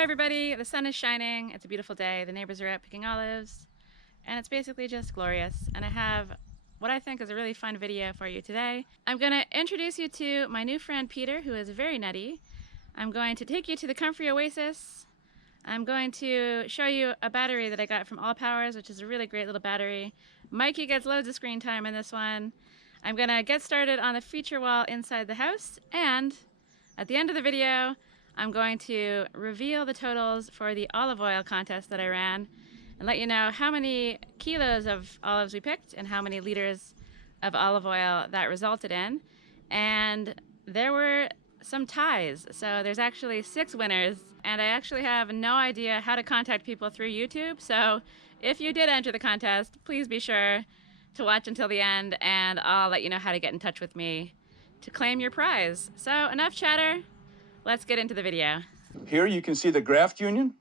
Hi everybody, the sun is shining, it's a beautiful day, the neighbors are out picking olives, and it's basically just glorious. And I have what I think is a really fun video for you today. I'm going to introduce you to my new friend Peter, who is very nutty. I'm going to take you to the Comfrey Oasis. I'm going to show you a battery that I got from All Powers, which is a really great little battery. Mikey gets loads of screen time in this one. I'm going to get started on the feature wall inside the house, and at the end of the video, I'm going to reveal the totals for the olive oil contest that I ran and let you know how many kilos of olives we picked and how many liters of olive oil that resulted in. And there were some ties, so there's actually 6 winners, and I actually have no idea how to contact people through YouTube. So if you did enter the contest, please be sure to watch until the end and I'll let you know how to get in touch with me to claim your prize. So enough chatter. Let's get into the video. Here you can see the graft union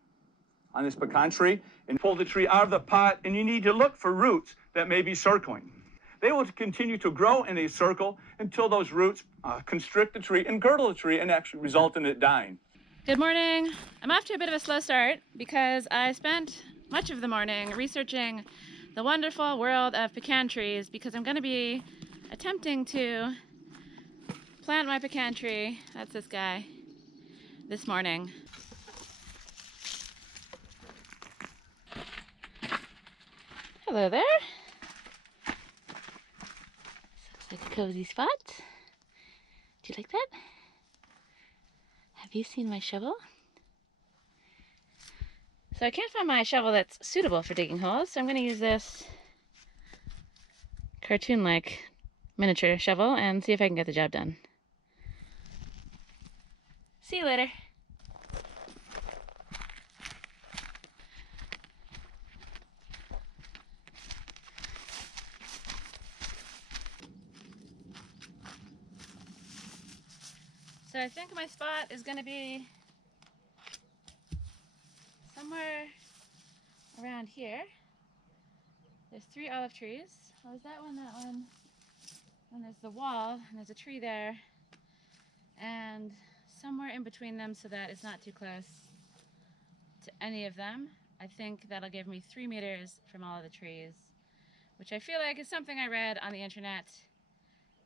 on this pecan tree, and pull the tree out of the pot, and you need to look for roots that may be circling. They will continue to grow in a circle until those roots constrict the tree and girdle the tree and actually result in it dying. Good morning. I'm off to a bit of a slow start because I spent much of the morning researching the wonderful world of pecan trees, because I'm going to be attempting to plant my pecan tree, that's this guy, this morning. Hello there. This looks like a cozy spot. Do you like that? Have you seen my shovel? So I can't find my shovel that's suitable for digging holes, so I'm going to use this cartoon-like miniature shovel and see if I can get the job done. See you later. So I think my spot is going to be somewhere around here. There's 3 olive trees. Oh, is that one, that one? And there's the wall, and there's a tree there. And somewhere in between them, so that it's not too close to any of them. I think that'll give me 3 meters from all of the trees, which I feel like is something I read on the internet,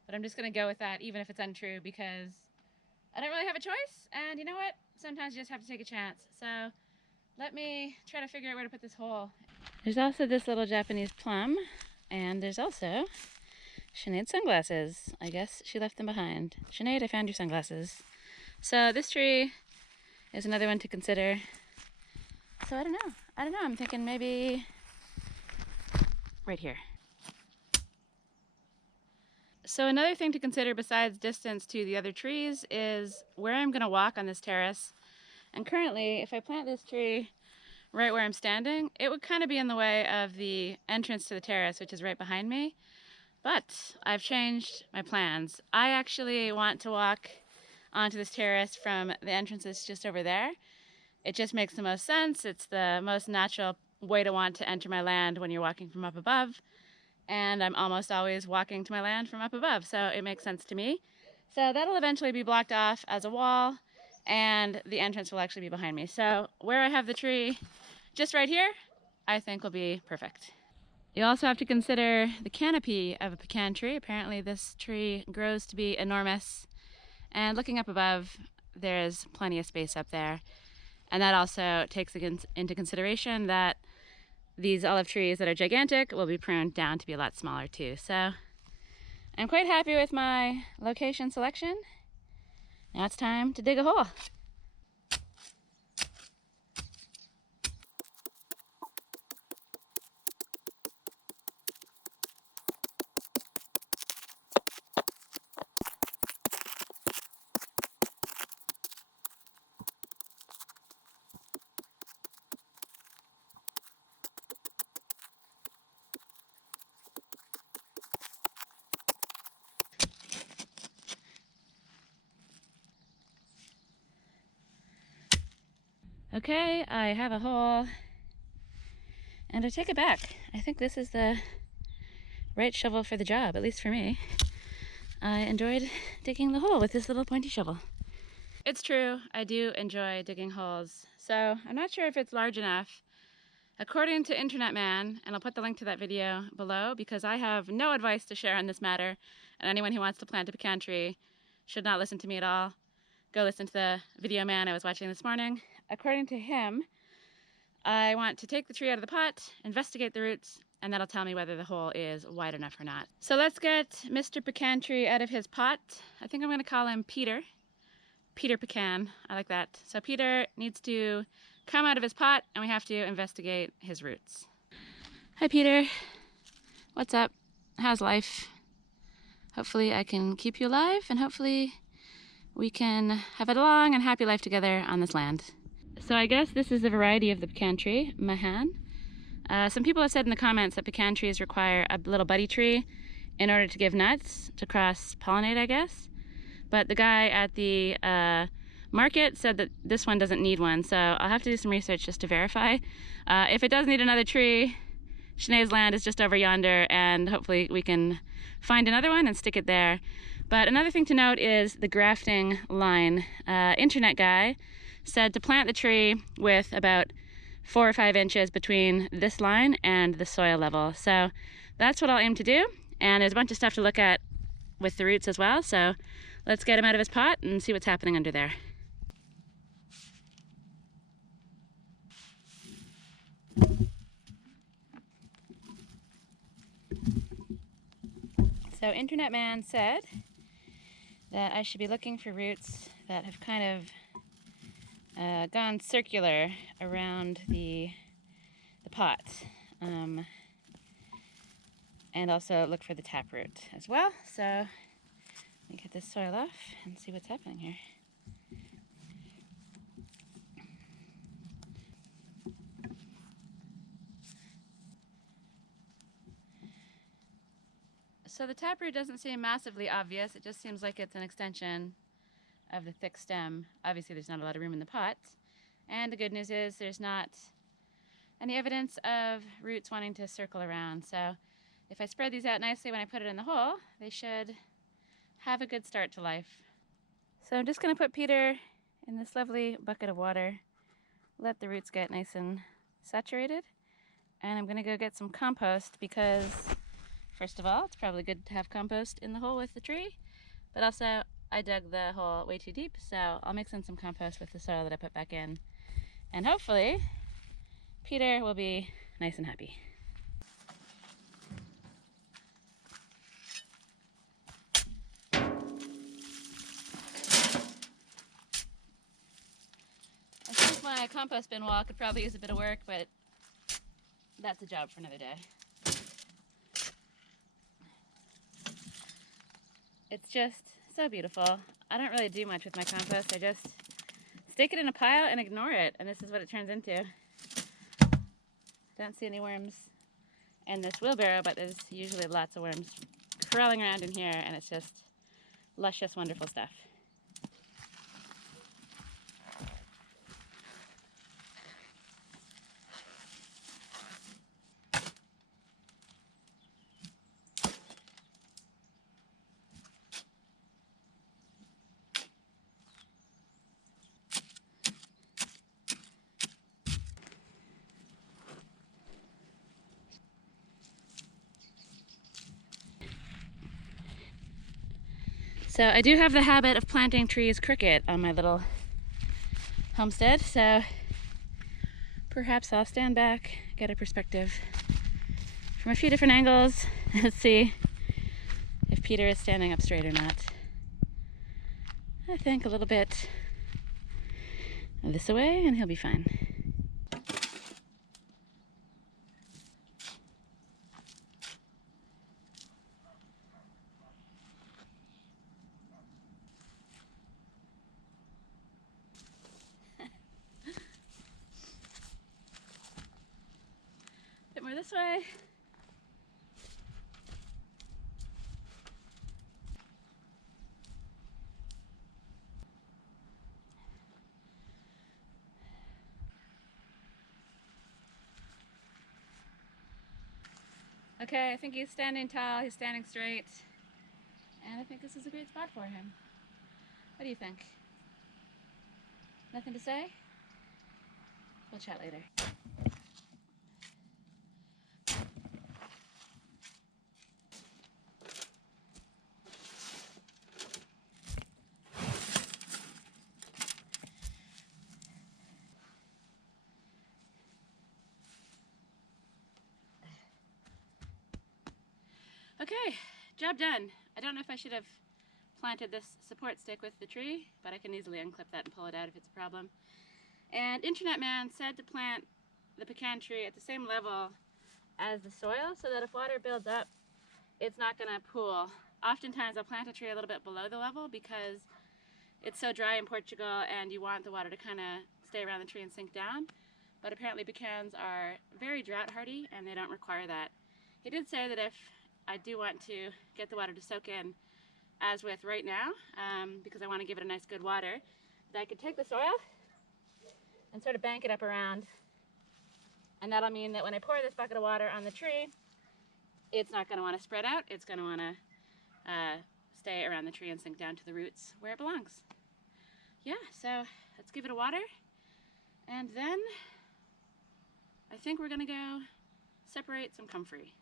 but I'm just going to go with that even if it's untrue, because I don't really have a choice, and you know what? Sometimes you just have to take a chance. So let me try to figure out where to put this hole. There's also this little Japanese plum, and there's also Sinead's sunglasses. I guess she left them behind. Sinead, I found your sunglasses. So this tree is another one to consider. So I don't know. I'm thinking maybe right here. So another thing to consider besides distance to the other trees is where I'm going to walk on this terrace. And currently, if I plant this tree right where I'm standing, it would kind of be in the way of the entrance to the terrace, which is right behind me. But I've changed my plans. I actually want to walk onto this terrace from the entrances just over there. It just makes the most sense. It's the most natural way to want to enter my land when you're walking from up above. And I'm almost always walking to my land from up above, so it makes sense to me. So that'll eventually be blocked off as a wall, and the entrance will actually be behind me. So where I have the tree just right here, I think will be perfect. You also have to consider the canopy of a pecan tree. Apparently this tree grows to be enormous. And looking up above, there's plenty of space up there. And that also takes into consideration that these olive trees that are gigantic will be pruned down to be a lot smaller too. So I'm quite happy with my location selection. Now it's time to dig a hole. Okay, I have a hole, and I take it back. I think this is the right shovel for the job, at least for me. I enjoyed digging the hole with this little pointy shovel. It's true, I do enjoy digging holes So I'm not sure if it's large enough. According to Internet Man, and I'll put the link to that video below because I have no advice to share on this matter, and anyone who wants to plant a pecan tree should not listen to me at all. Go listen to the video man I was watching this morning. According to him, I want to take the tree out of the pot, investigate the roots, and that'll tell me whether the hole is wide enough or not. So let's get Mr. Pecan Tree out of his pot. I think I'm going to call him Peter. Peter Pecan. I like that. So Peter needs to come out of his pot and we have to investigate his roots. Hi Peter. What's up? How's life? Hopefully I can keep you alive and hopefully we can have a long and happy life together on this land. So I guess this is the variety of the pecan tree, Mahan. Some people have said in the comments that pecan trees require a little buddy tree in order to give nuts, to cross-pollinate, I guess. But the guy at the market said that this one doesn't need one, so I'll have to do some research just to verify. If it does need another tree, Sinead's land is just over yonder, and hopefully we can find another one and stick it there. But another thing to note is the grafting line. Internet guy said to plant the tree with about 4 or 5 inches between this line and the soil level. So that's what I'll aim to do, and there's a bunch of stuff to look at with the roots as well, so let's get him out of his pot and see what's happening under there. So Internet Man said that I should be looking for roots that have kind of gone circular around the pot. And also look for the taproot as well. So let me get this soil off and see what's happening here. So the taproot doesn't seem massively obvious. It just seems like it's an extension of the thick stem. Obviously there's not a lot of room in the pot. And the good news is there's not any evidence of roots wanting to circle around. So if I spread these out nicely when I put it in the hole, they should have a good start to life. So I'm just going to put Peter in this lovely bucket of water, let the roots get nice and saturated, and I'm going to go get some compost because, first of all, it's probably good to have compost in the hole with the tree, but also I dug the hole way too deep, so I'll mix in some compost with the soil that I put back in, and hopefully Peter will be nice and happy. I think my compost bin wall could probably use a bit of work, but that's a job for another day. It's just so beautiful. I don't really do much with my compost. I just stick it in a pile and ignore it, and this is what it turns into. Don't see any worms in this wheelbarrow, but there's usually lots of worms crawling around in here, and it's just luscious, wonderful stuff. So I do have the habit of planting trees crooked on my little homestead, so perhaps I'll stand back, get a perspective from a few different angles. Let's see if Peter is standing up straight or not. I think a little bit this away and he'll be fine. Bit more this way. Okay, I think he's standing tall, he's standing straight, and I think this is a great spot for him. What do you think? Nothing to say? We'll chat later. Okay, job done. I don't know if I should have planted this support stick with the tree, but I can easily unclip that and pull it out if it's a problem. And Internet Man said to plant the pecan tree at the same level as the soil so that if water builds up, it's not going to pool. Oftentimes I'll plant a tree a little bit below the level because it's so dry in Portugal and you want the water to kind of stay around the tree and sink down. But apparently pecans are very drought hardy and they don't require that. He did say that if I do want to get the water to soak in, as with right now, because I want to give it a nice good water, that I could take the soil and sort of bank it up around. And that'll mean that when I pour this bucket of water on the tree, it's not going to want to spread out. It's going to want to stay around the tree and sink down to the roots where it belongs. Yeah, so let's give it a water. And then I think we're going to go separate some comfrey.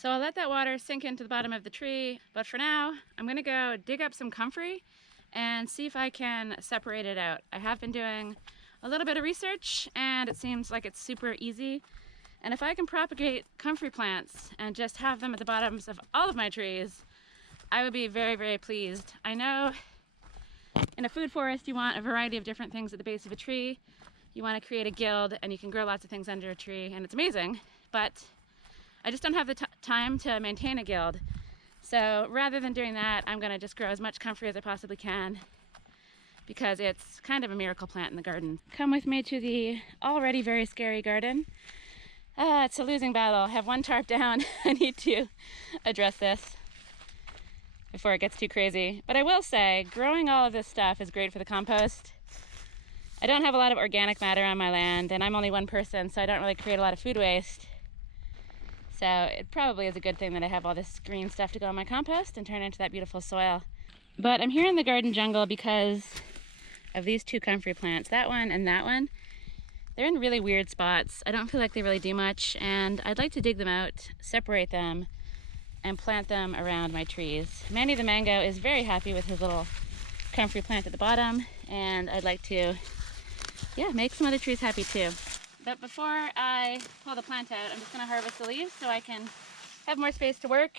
So I'll let that water sink into the bottom of the tree, but for now, I'm gonna go dig up some comfrey and see if I can separate it out. I have been doing a little bit of research and it seems like it's super easy. And if I can propagate comfrey plants and just have them at the bottoms of all of my trees, I would be very, very pleased. I know in a food forest you want a variety of different things at the base of a tree. You want to create a guild and you can grow lots of things under a tree and it's amazing, but I just don't have the time to maintain a guild. So rather than doing that, I'm going to just grow as much comfrey as I possibly can because it's kind of a miracle plant in the garden. Come with me to the already very scary garden. It's a losing battle. I have one tarp down. I need to address this before it gets too crazy. But I will say, growing all of this stuff is great for the compost. I don't have a lot of organic matter on my land, and I'm only one person, so I don't really create a lot of food waste. So it probably is a good thing that I have all this green stuff to go in my compost and turn into that beautiful soil. But I'm here in the garden jungle because of these two comfrey plants, that one and that one. They're in really weird spots. I don't feel like they really do much, and I'd like to dig them out, separate them, and plant them around my trees. Manny the mango is very happy with his little comfrey plant at the bottom, and I'd like to, yeah, make some other trees happy too. But before I pull the plant out, I'm just going to harvest the leaves so I can have more space to work.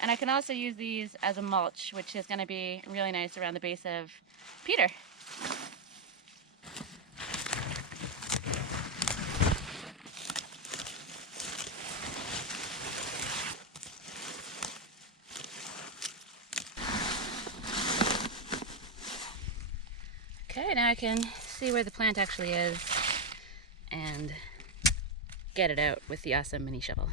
And I can also use these as a mulch, which is going to be really nice around the base of Peter. Okay, now I can see where the plant actually is and get it out with the awesome mini shovel.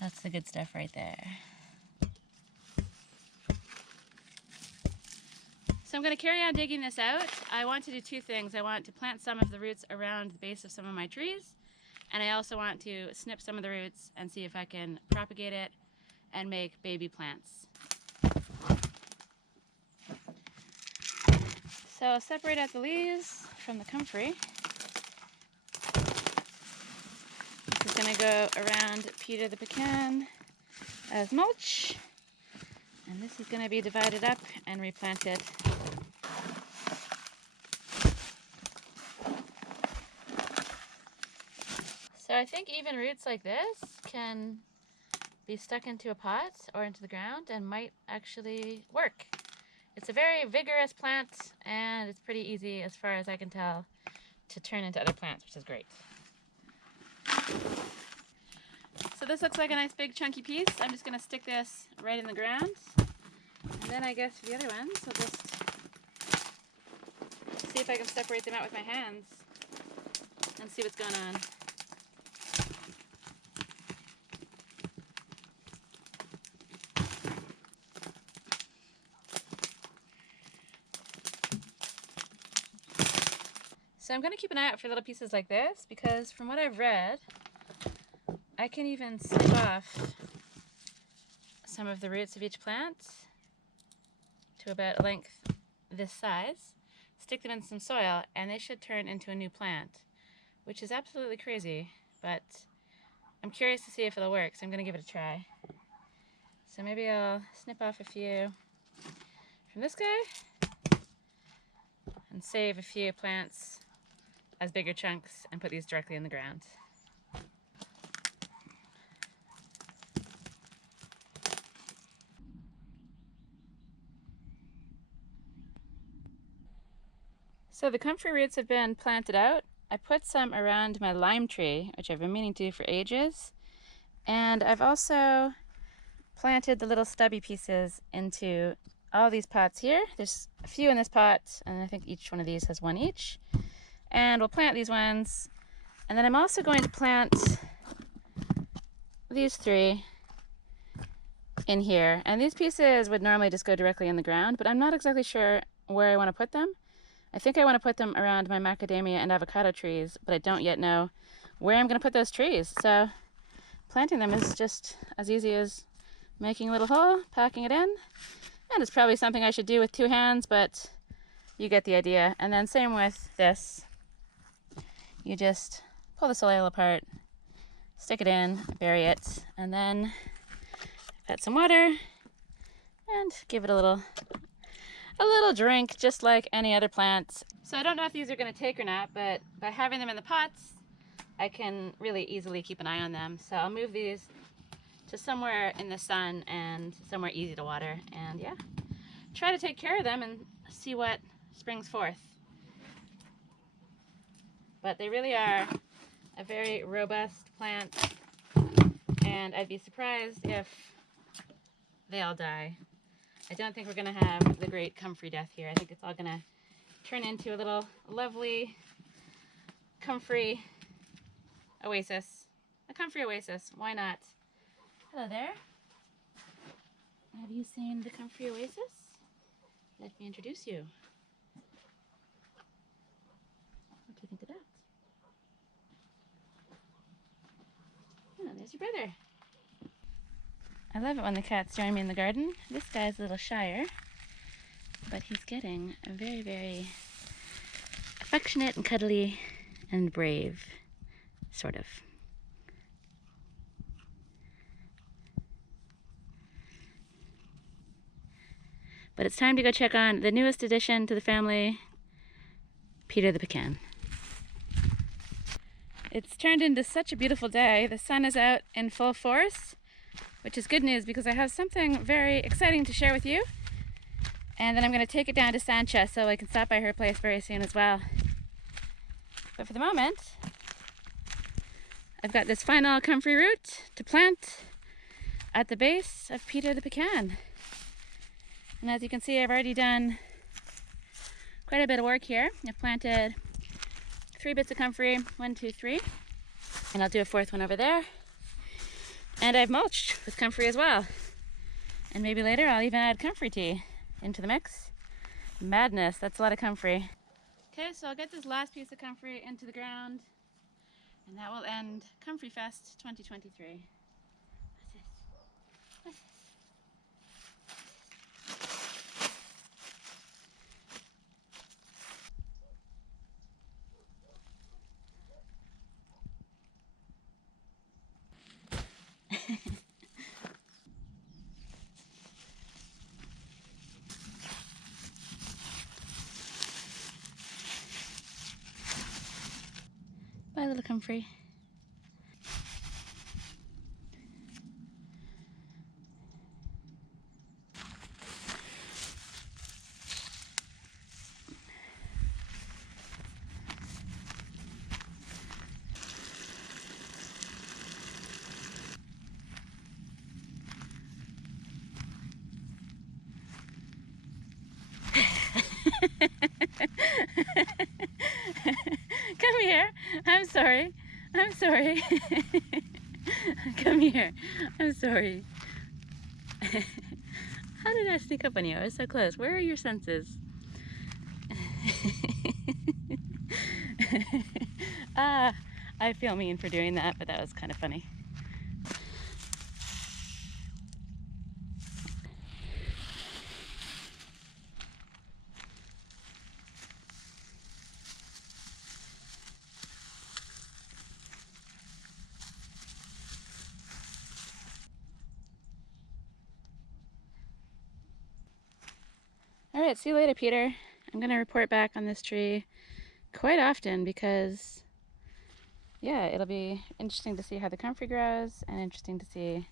That's the good stuff right there. So I'm going to carry on digging this out. I want to do two things. I want to plant some of the roots around the base of some of my trees, and I also want to snip some of the roots and see if I can propagate it and make baby plants. So I'll separate out the leaves from the comfrey. This is going to go around Peter the pecan as mulch, and this is going to be divided up and replanted. So I think even roots like this can be stuck into a pot or into the ground and might actually work. It's a very vigorous plant and it's pretty easy, as far as I can tell, to turn into other plants, which is great. So this looks like a nice big chunky piece. I'm just going to stick this right in the ground. And then I guess for the other ones, I'll just if I can separate them out with my hands and see what's going on. So I'm going to keep an eye out for little pieces like this, because from what I've read, I can even snip off some of the roots of each plant to about a length this size, stick them in some soil, and they should turn into a new plant, which is absolutely crazy, but I'm curious to see if it'll work, so I'm going to give it a try. So maybe I'll snip off a few from this guy and save a few plants as bigger chunks and put these directly in the ground. So the comfrey roots have been planted out. I put some around my lime tree, which I've been meaning to do for ages. And I've also planted the little stubby pieces into all these pots here. There's a few in this pot, and I think each one of these has one each. And we'll plant these ones. And then I'm also going to plant these 3 in here. And these pieces would normally just go directly in the ground, but I'm not exactly sure where I want to put them. I think I want to put them around my macadamia and avocado trees, but I don't yet know where I'm going to put those trees. So planting them is just as easy as making a little hole, packing it in, and it's probably something I should do with 2 hands, but you get the idea. And then same with this. You just pull the soil apart, stick it in, bury it, and then add some water and give it a little drink, just like any other plant. So I don't know if these are going to take or not, but by having them in the pots, I can really easily keep an eye on them. So I'll move these to somewhere in the sun and somewhere easy to water, and yeah, try to take care of them and see what springs forth. But they really are a very robust plant, and I'd be surprised if they all die. I don't think we're going to have the great comfrey death here. I think it's all going to turn into a little lovely comfrey oasis. A comfrey oasis, why not? Hello there. Have you seen the comfrey oasis? Let me introduce you. What do you think of that? Oh, there's your brother. I love it when the cats join me in the garden. This guy's a little shyer, but he's getting very, very affectionate and cuddly and brave, sort of. But it's time to go check on the newest addition to the family, Peter the pecan. It's turned into such a beautiful day. The sun is out in full force, which is good news because I have something very exciting to share with you. And then I'm going to take it down to Sanchia so I can stop by her place very soon as well. But for the moment, I've got this final comfrey root to plant at the base of Peter the pecan. And as you can see, I've already done quite a bit of work here. I've planted 3 bits of comfrey, 1, 2, 3, and I'll do a 4th one over there. And I've mulched with comfrey as well. And maybe later I'll even add comfrey tea into the mix. Madness, that's a lot of comfrey. Okay, so I'll get this last piece of comfrey into the ground, and that will end Comfrey Fest 2023. What's this? What's this? Bye, little comfrey. here. I'm sorry. I'm sorry. Come here. I'm sorry. How did I sneak up on you? I was so close. Where are your senses? I feel mean for doing that, but that was kind of funny. All right, see you later, Peter. I'm gonna report back on this tree quite often because, yeah, it'll be interesting to see how the comfrey grows and interesting to see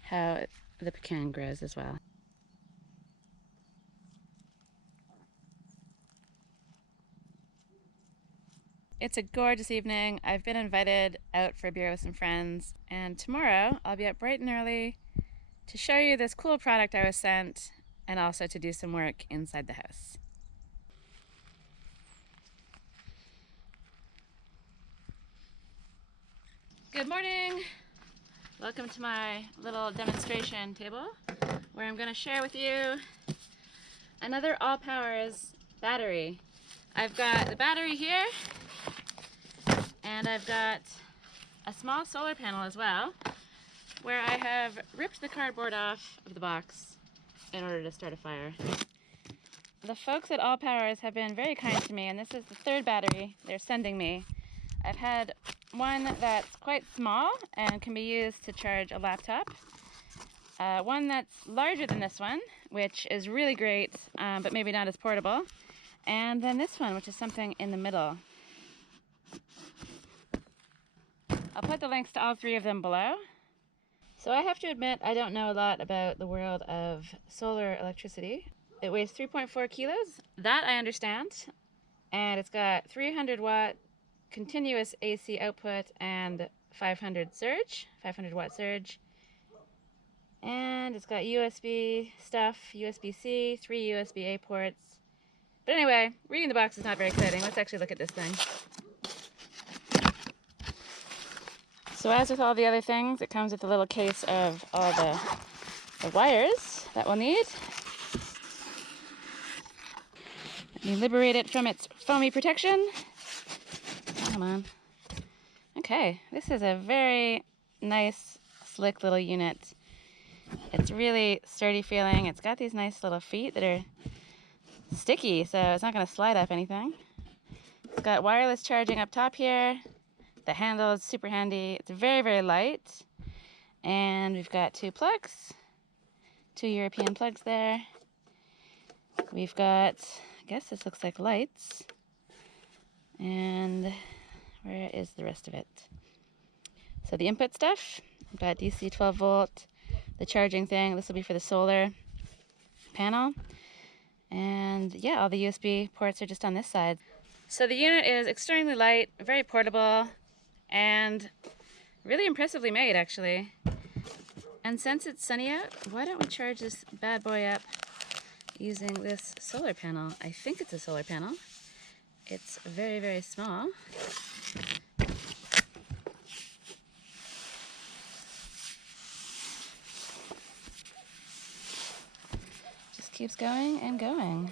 how the pecan grows as well. It's a gorgeous evening. I've been invited out for a beer with some friends, and tomorrow I'll be up bright and early to show you this cool product I was sent and also to do some work inside the house. Good morning! Welcome to my little demonstration table where I'm going to share with you another All Powers battery. I've got the battery here and I've got a small solar panel as well where I have ripped the cardboard off of the box in order to start a fire. The folks at All Powers have been very kind to me, and this is the third battery they're sending me. I've had one that's quite small and can be used to charge a laptop. One that's larger than this one, which is really great, but maybe not as portable. And then this one, which is something in the middle. I'll put the links to all three of them below. So I have to admit, I don't know a lot about the world of solar electricity. It weighs 3.4 kilos. That I understand. And it's got 300 watt continuous AC output and 500 watt surge. And it's got USB stuff, USB-C, 3 USB-A ports. But anyway, reading the box is not very exciting. Let's actually look at this thing. So as with all the other things, it comes with a little case of all the wires that we'll need. Let me liberate it from its foamy protection. Come on. Okay, this is a very nice, slick little unit. It's really sturdy feeling. It's got these nice little feet that are sticky, so it's not going to slide up anything. It's got wireless charging up top here. The handle is super handy. It's very, very light. And we've got 2 plugs, 2 European plugs there. We've got, I guess this looks like lights. And where is the rest of it? So the input stuff, we've got DC 12 volt, the charging thing. This will be for the solar panel. And yeah, all the USB ports are just on this side. So the unit is extremely light, very portable, and really impressively made, actually. And since it's sunny out, why don't we charge this bad boy up using this solar panel? I think it's a solar panel. It's very, very small. Just keeps going and going.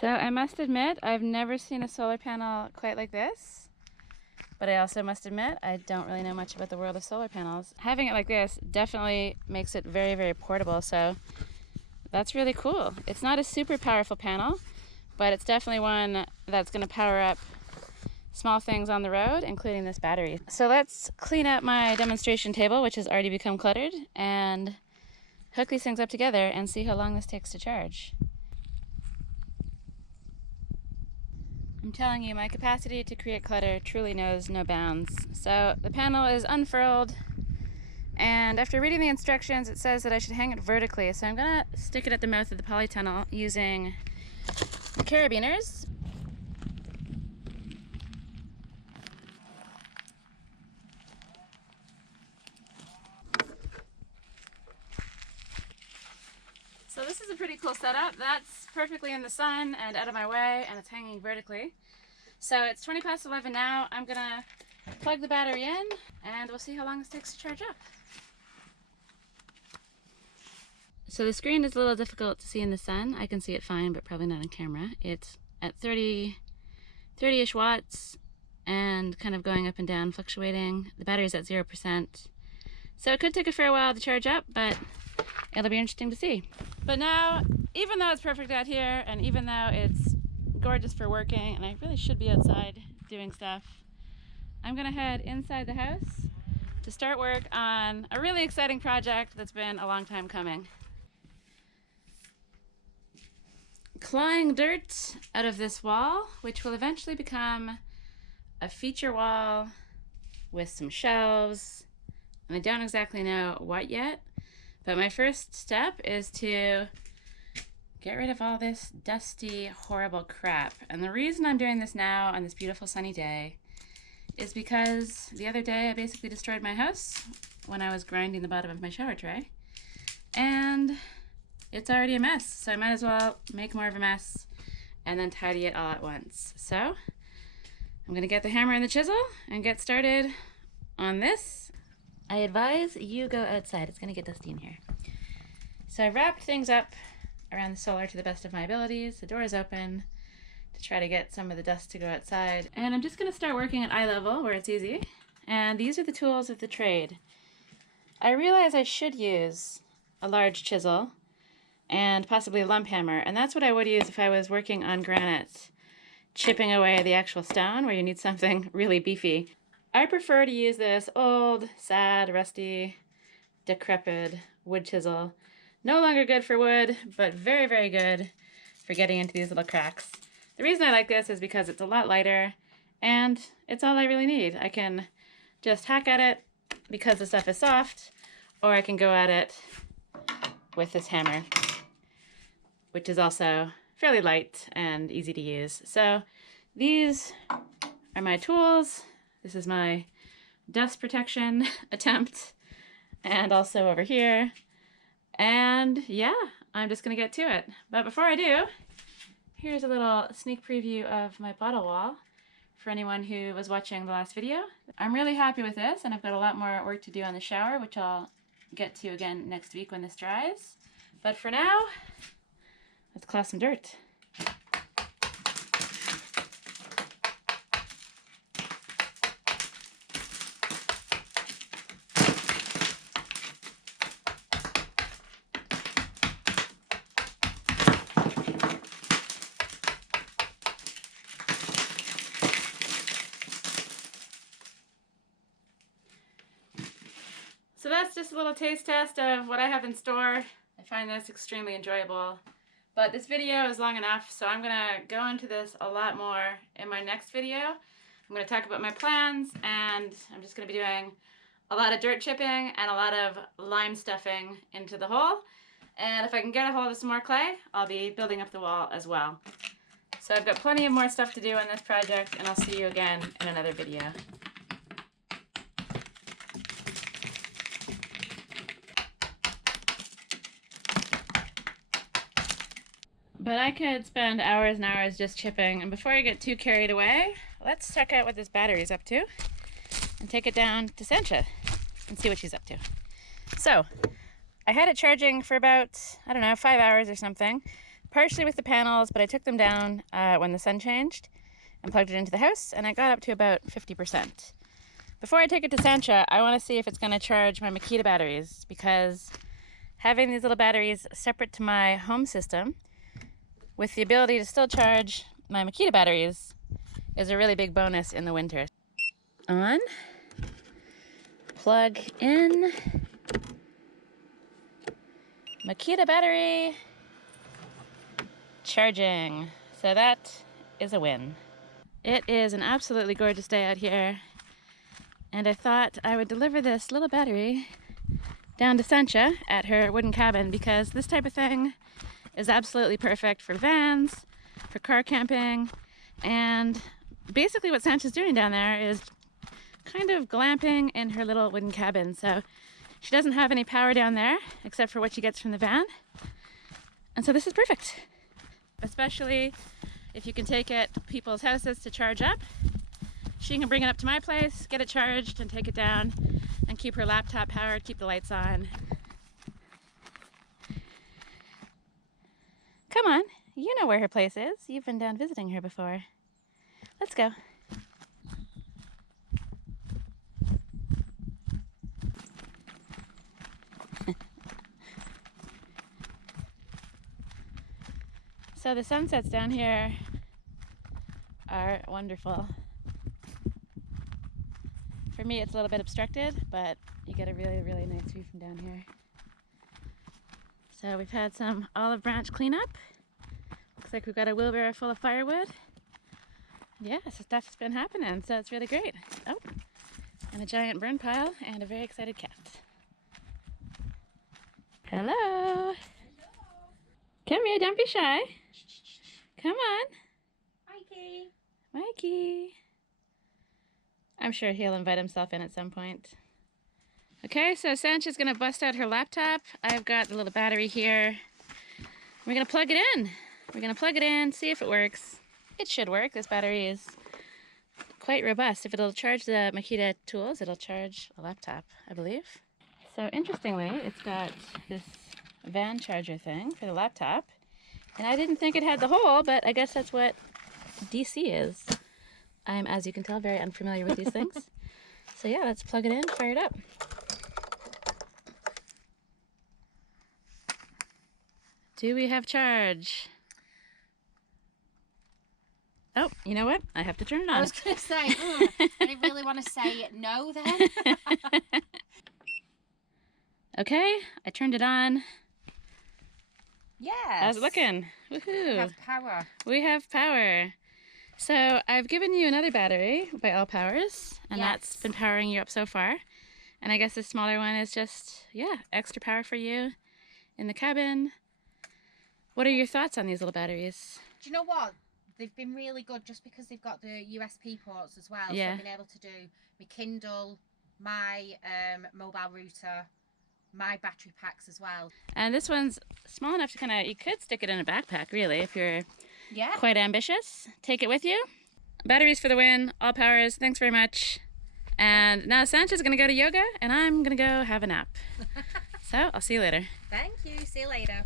So I must admit, I've never seen a solar panel quite like this, but I also must admit, I don't really know much about the world of solar panels. Having it like this definitely makes it very, very portable, so that's really cool. It's not a super powerful panel, but it's definitely one that's going to power up small things on the road, including this battery. So let's clean up my demonstration table, which has already become cluttered, and hook these things up together and see how long this takes to charge. I'm telling you, my capacity to create clutter truly knows no bounds. So the panel is unfurled, and after reading the instructions, it says that I should hang it vertically. So I'm gonna stick it at the mouth of the polytunnel using the carabiners. is a pretty cool setup. That's perfectly in the sun and out of my way, and it's hanging vertically. So it's 20 past 11 now. I'm gonna plug the battery in and we'll see how long this takes to charge up. So the screen is a little difficult to see in the sun. I can see it fine, but probably not on camera. It's at 30-ish watts and kind of going up and down, fluctuating. The battery's at 0%. So it could take a fair while to charge up, but it'll be interesting to see. But now, even though it's perfect out here, and even though it's gorgeous for working, and I really should be outside doing stuff, I'm gonna head inside the house to start work on a really exciting project that's been a long time coming. Clawing dirt out of this wall, which will eventually become a feature wall with some shelves, and I don't exactly know what yet, but my first step is to get rid of all this dusty, horrible crap. And the reason I'm doing this now on this beautiful sunny day is because the other day I basically destroyed my house when I was grinding the bottom of my shower tray, and it's already a mess, so I might as well make more of a mess and then tidy it all at once. So I'm gonna get the hammer and the chisel and get started on this. I advise you go outside. It's gonna get dusty in here. So I wrapped things up around the solar to the best of my abilities. The door is open to try to get some of the dust to go outside. And I'm just gonna start working at eye level where it's easy. And these are the tools of the trade. I realize I should use a large chisel and possibly a lump hammer, and that's what I would use if I was working on granite, chipping away the actual stone where you need something really beefy. I prefer to use this old, sad, rusty, decrepit wood chisel. No longer good for wood, but very, very good for getting into these little cracks. The reason I like this is because it's a lot lighter, and it's all I really need. I can just hack at it because the stuff is soft, or I can go at it with this hammer, which is also fairly light and easy to use. So these are my tools. This is my dust protection attempt, and also over here. And yeah, I'm just gonna get to it. But before I do, here's a little sneak preview of my bottle wall for anyone who was watching the last video. I'm really happy with this, and I've got a lot more work to do on the shower, which I'll get to again next week when this dries. But for now, let's claw some dirt. So that's just a little taste test of what I have in store. I find this extremely enjoyable. But this video is long enough, so I'm gonna go into this a lot more in my next video. I'm gonna talk about my plans, and I'm just gonna be doing a lot of dirt chipping and a lot of lime stuffing into the hole. And if I can get a hold of some more clay, I'll be building up the wall as well. So I've got plenty of more stuff to do on this project, and I'll see you again in another video. But I could spend hours and hours just chipping, and before I get too carried away, let's check out what this battery's up to and take it down to Sanchia and see what she's up to. So, I had it charging for about, I don't know, 5 hours or something, partially with the panels, but I took them down when the sun changed and plugged it into the house, and I got up to about 50%. Before I take it to Sanchia, I want to see if it's going to charge my Makita batteries, because having these little batteries separate to my home system with the ability to still charge my Makita batteries is a really big bonus in the winter. On, plug in, Makita battery, charging. So that is a win. It is an absolutely gorgeous day out here, and I thought I would deliver this little battery down to Sanchia at her wooden cabin, because this type of thing is absolutely perfect for vans, for car camping, and basically what Sanchia's doing down there is kind of glamping in her little wooden cabin. So she doesn't have any power down there except for what she gets from the van, And so this is perfect, especially if you can take it to people's houses to charge up. She can bring it up to my place, get it charged, and take it down, and keep her laptop powered, keep the lights on. Come on, you know where her place is. You've been down visiting her before. Let's go. So the sunsets down here are wonderful. For me, it's a little bit obstructed, but you get a really, really nice view from down here. So we've had some olive branch cleanup. Looks like we've got a wheelbarrow full of firewood. Yeah, so stuff's been happening, so it's really great. Oh, and a giant burn pile and a very excited cat. Hello. Hello. Come here, don't be shy. Come on. Mikey. Mikey. I'm sure he'll invite himself in at some point. Okay, so Sanchia's gonna bust out her laptop. I've got the little battery here. We're gonna plug it in. We're gonna plug it in, see if it works. It should work. This battery is quite robust. If it'll charge the Makita tools, it'll charge a laptop, I believe. So interestingly, it's got this van charger thing for the laptop. And I didn't think it had the hole, but I guess that's what DC is. I'm, as you can tell, very unfamiliar with these things. So yeah, let's plug it in, fire it up. Do we have charge? Oh, you know what? I have to turn it on. I was going to say, I didn't really want to say no then. Okay, I turned it on. Yes. How's it looking? Woohoo. We have power. We have power. So I've given you another battery by All Powers, and Yes. that's been powering you up so far. And I guess the smaller one is just, yeah, extra power for you in the cabin. What are your thoughts on these little batteries? Do you know what? They've been really good just because they've got the USB ports as well. Yeah. So I've been able to do my Kindle, my mobile router, my battery packs as well. And this one's small enough to kind of, you could stick it in a backpack, really, if you're Yeah. quite ambitious. Take it with you. Batteries for the win. All Powers. Thanks very much. And now Sanchia's going to go to yoga, and I'm going to go have a nap. So I'll see you later. Thank you. See you later.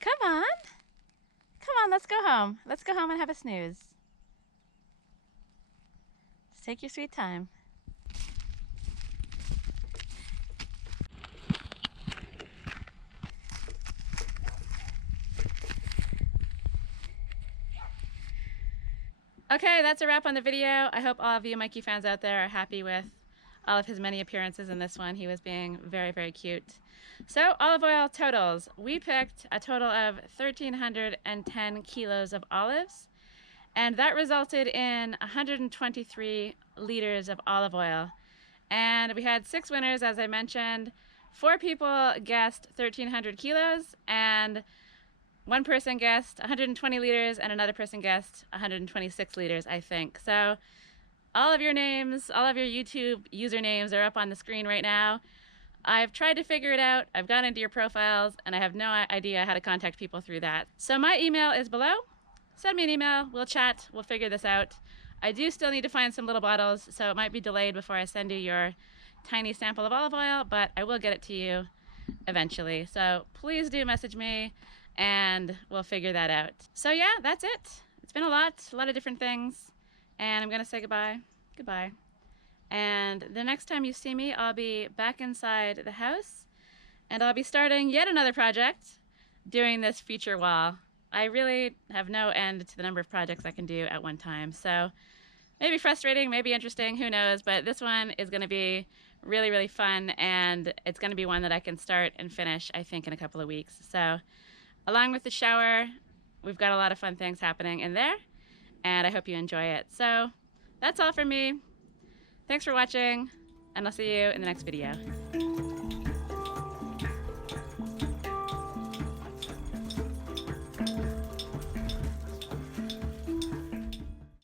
Come on. Come on, let's go home. Let's go home and have a snooze. Just take your sweet time. Okay, that's a wrap on the video. I hope all of you Mikey fans out there are happy with all of his many appearances in this one. He was being very, very cute. So, olive oil totals. We picked a total of 1,310 kilos of olives, and that resulted in 123 liters of olive oil. And we had 6 winners, as I mentioned. 4 people guessed 1,300 kilos, and one person guessed 120 liters, and another person guessed 126 liters, I think. So all of your names, all of your YouTube usernames are up on the screen right now. I've tried to figure it out. I've gone into your profiles, and I have no idea how to contact people through that. So my email is below. Send me an email. We'll chat. We'll figure this out. I do still need to find some little bottles, so it might be delayed before I send you your tiny sample of olive oil, but I will get it to you eventually. So please do message me, and we'll figure that out. So yeah, that's it. It's been a lot of different things, and I'm gonna say goodbye. Goodbye. And the next time you see me, I'll be back inside the house, and I'll be starting yet another project, doing this feature wall. I really have no end to the number of projects I can do at one time. So maybe frustrating, maybe interesting, who knows, but this one is gonna be really, really fun, and it's gonna be one that I can start and finish, I think, in a couple of weeks. So along with the shower, we've got a lot of fun things happening in there, and I hope you enjoy it. So that's all from me. Thanks for watching, and I'll see you in the next video.